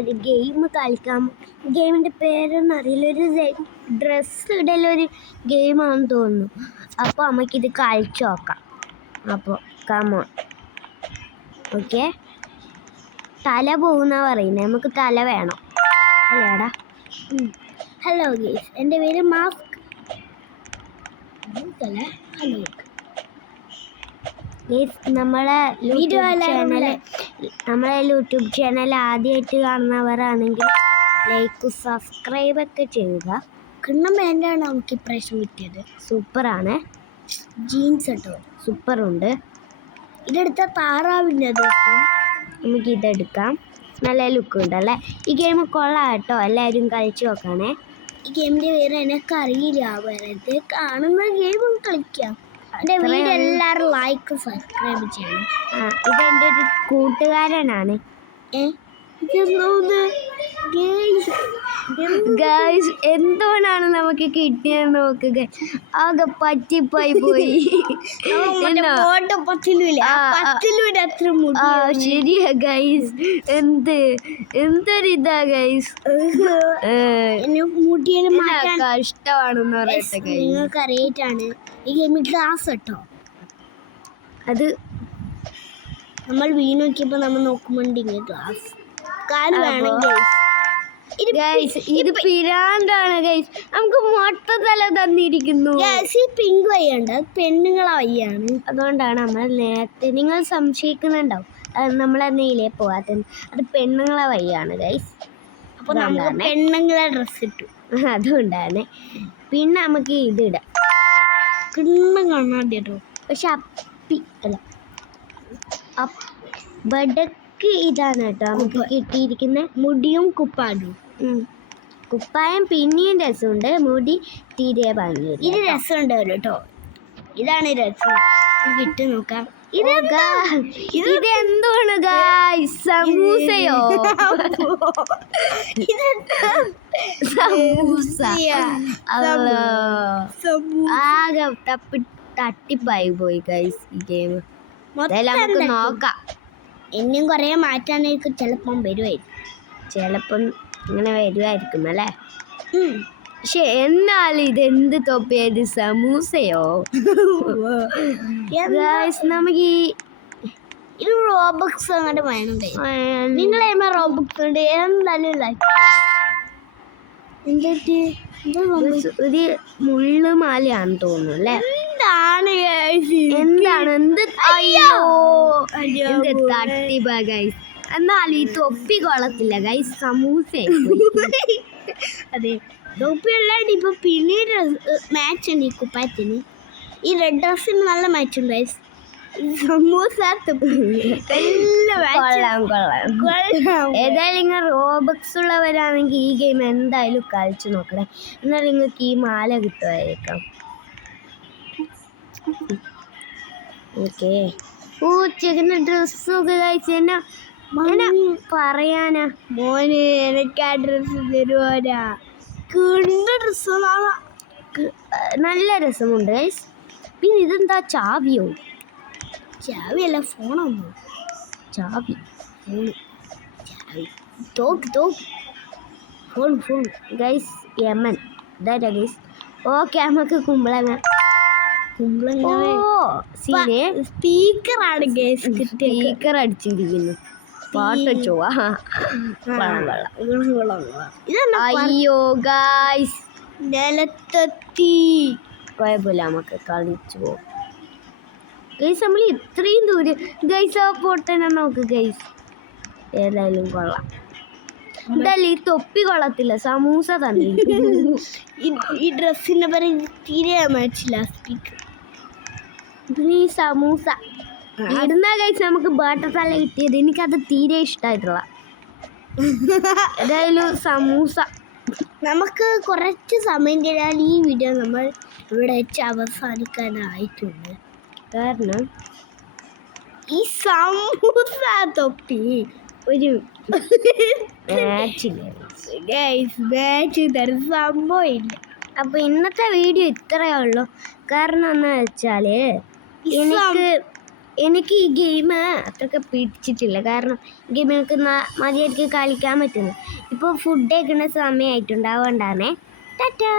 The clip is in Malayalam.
ഒരു ഗെയിം കളിക്കാം. ഗെയിമിൻ്റെ പേരൊന്നും അറിയില്ല. ഒരു ഡ്രസ്സ് ഇടലൊരു ഗെയിമാണെന്ന് തോന്നുന്നു. അപ്പോൾ നമുക്കിത് കളിച്ച് നോക്കാം. അപ്പോൾ കമോൺ. ഓക്കെ, തല പോകുന്ന പറയുന്നത്. നമുക്ക് തല വേണം അല്ലേടാ. ഹലോ ഗേസ്, എൻ്റെ പേര് മാസ്ക്. ഹലോ ഗേസ്, നമ്മളെ യൂട്യൂബ് ചാനൽ ആദ്യമായിട്ട് കാണുന്നവരാണെങ്കിൽ ലൈക്ക് സബ്സ്ക്രൈബ് ഒക്കെ ചെയ്യുക. കിണ്ണം വേണ്ടാണ് നമുക്ക് ഇപ്രാവശ്യം കിട്ടിയത്. സൂപ്പറാണ്. ജീൻസ് കേട്ടോ, സൂപ്പറുണ്ട്. ഇതെടുത്ത താറാവില്ലത്. നമുക്ക് ഇതെടുക്കാം. നല്ല ലുക്ക് ഉണ്ടല്ലേ. ഈ ഗെയിം കൊള്ളാം കേട്ടോ, എല്ലാവരും കളിച്ച് നോക്കണേ. ഈ ഗെയിമിൻ്റെ പേര് എനിക്കറിയില്ല. വെറുതെ കാണുന്ന ഗെയിം കളിക്കാം. എൻ്റെ വീഡിയോ എല്ലാവരും ലൈക്ക് സബ്സ്ക്രൈബ് ചെയ്യണം. ഇതെൻ്റെ ഒരു കൂട്ടുകാരനാണ്. ഗൈസ്, എന്തുകൊണ്ടാണ് നമുക്ക് കിട്ടിയെന്ന് നോക്കുക. ആകെ പറ്റിപ്പായി പോയി. ശരിയാ ഗൈസ്, എന്തൊരിതാ ഗൈസ്. കഷ്ടമാണെന്ന് പറയട്ടെ. നിങ്ങൾക്ക് അറിയിട്ടാണ് ഈ ഗെയിമിൽ ഗ്ലാസ് കേട്ടോ. അത് നമ്മൾ വീണ് നോക്കിയപ്പോൾ നമ്മൾ നോക്കുമ്പോണ്ടിങ്ങനെ ഗ്ലാസ് കാല് വേണം ഗൈസ്. ഇത് പിരാന്താണ് ഗൈസ്. നമുക്ക് മൊത്തത്തല തന്നിരിക്കുന്നു. ഈ പിങ്ക് വയ്യുണ്ട്, അത് പെണ്ണുങ്ങളെ വയ്യാണ്. അതുകൊണ്ടാണ് നമ്മൾ നേരത്തെ നിങ്ങൾ സംശയിക്കുന്നുണ്ടാവും നമ്മളെന്നയിലേ പോവാത്ത. അത് പെണ്ണുങ്ങളെ വയ്യാണ് ഗൈസ്. അപ്പോൾ നമുക്ക് പെണ്ണുങ്ങളെ ഡ്രസ്സ് ഇട്ടു, അതുകൊണ്ടാണ്. പിന്നെ നമുക്ക് ഇതിടാം. കിണ്ണം കാണാൻ കേട്ടോ. പക്ഷെ അപ്പി അല്ല, ബടക്ക് ഇതാണ് കേട്ടോ നമുക്ക് കിട്ടിയിരിക്കുന്ന. മുടിയും കുപ്പാടും. കുപ്പായം പിന്നെയും രസമുണ്ട്, മുടി തീരെ ഭംഗി. ഇത് രസമുണ്ട് കേട്ടോ. ഇതാണ് രസം. വിട്ട് നോക്കാം. ഇതെന്താണ് ഗായ്സ്? സമൂസയോ? സമൂസ. ആകെ തട്ടിപ്പായി പോയി ഗൈസ് ഈ ഗെയിം. നമുക്ക് നോക്കാം. ഇനിയും കുറേ മാറ്റാനായിരിക്കും. ചിലപ്പം വരുമായിരിക്കും, ചിലപ്പം ഇങ്ങനെ വരുമായിരിക്കും അല്ലേ. പക്ഷെ എന്നാലും ഇതെന്ത് തൊപ്പിയായിട്ട് സമൂസയോ? നമുക്ക് ഇത് റോബക്സ് അങ്ങോട്ട് വേണേ. നിങ്ങളെ റോബക്സ് ഉണ്ട് എന്തായാലും. ഒരു മുള്ളുമാലയാണെന്ന് തോന്നുന്നു അല്ലേ. എന്താണ് എന്ത്? അയ്യോ, തട്ടിപ്പ ഗൈസ്. എന്നാലും ഈ തൊപ്പി കൊള്ളത്തില്ല ഗൈസ്, സമൂസ. അതെ, തൊപ്പി അല്ലാണ്ട് ഇപ്പൊ പിന്നീട് മാച്ച് ഉണ്ട് ഈ കുപ്പായത്തിന്. ഈ റെഡ് ഡ്രസ്സിന് നല്ല മാച്ച് ഉണ്ട് ഗൈസ്. സമൂസ ഏതായാലും നിങ്ങൾ റോബക്സ് ഉള്ളവരാണെങ്കിൽ ഈ ഗെയിം എന്തായാലും കളിച്ചു നോക്കണേ. എന്നാൽ നിങ്ങൾക്ക് ഈ മാല കിട്ടുമായിരിക്കാം. ഓക്കെ. ചെറിയ ഡ്രസ്സൊക്കെ കഴിച്ച് എന്നാ പറയാനാ മോന്. എനിക്ക് ആ ഡ്രസ്സ് തരുവാനാ. ഡ്രസ്സ് നല്ല രസമുണ്ട് ഗൈസ്. പിന്നെ ഇതെന്താ, ചാവിയോ? ചാവിയല്ല, ഫോണൊന്നും. ചാവി, ഫോൺ ഗൈസ്. യമൻ ഇതാ ഗൈസ്. ഓക്കെ, നമുക്ക് കുമ്പളങ്ങ. സ്പീക്കറാണ് ഗൈസ്. സ്പീക്കർ അടിച്ചിരിക്കുന്നു. പാട്ട് വെച്ചോ. അയ്യോ ഗൈസ്, നിലത്തെത്തി. കുഴപ്പമില്ല, നമുക്ക് കളിച്ചു പോകും ഗൈസ്. നമ്മൾ ഇത്രയും ദൂരം ഗൈസ്. ആ പോട്ടെന്നെ നോക്ക് ഗൈസ്. ഏതായാലും കൊള്ളാം. എന്തായാലും ഈ തൊപ്പി കൊള്ളത്തില്ല, സമൂസ തന്നെ. ഈ ഡ്രസ്സിനെ പറയും തീരെ മാച്ചില്ല. സ്പീക്കർ പിന്നെ ഈ സമൂസ ഇടുന്ന കഴിച്ച് നമുക്ക് ബട്ടർ തല കിട്ടിയത്. എനിക്കത് തീരെ ഇഷ്ടമായിട്ടുള്ള. ഏതായാലും സമൂസ. നമുക്ക് കുറച്ച് സമയം കഴിഞ്ഞാൽ ഈ വീഡിയോ നമ്മൾ ഇവിടെ വെച്ച് അവസാനിക്കാനായിട്ടുണ്ട്. കാരണം ഈ സമൂസ തൊപ്പി ഒരു മാച്ചില്ല, സംഭവമില്ല. അപ്പോൾ ഇന്നത്തെ വീഡിയോ ഇത്രയേ ഉള്ളൂ. കാരണം എന്ന് വെച്ചാൽ എനിക്ക് ഈ ഗെയിം അത്രയ്ക്ക് പിടിച്ചിട്ടില്ല. കാരണം ഗെയിം എനിക്ക് മതിയായിട്ട് കളിക്കാൻ പറ്റുന്നു. ഇപ്പോൾ ഫുഡ് കഴിക്കുന്ന സമയമായിട്ടുണ്ട്, അതുകൊണ്ടാണേ. ടാറ്റാ.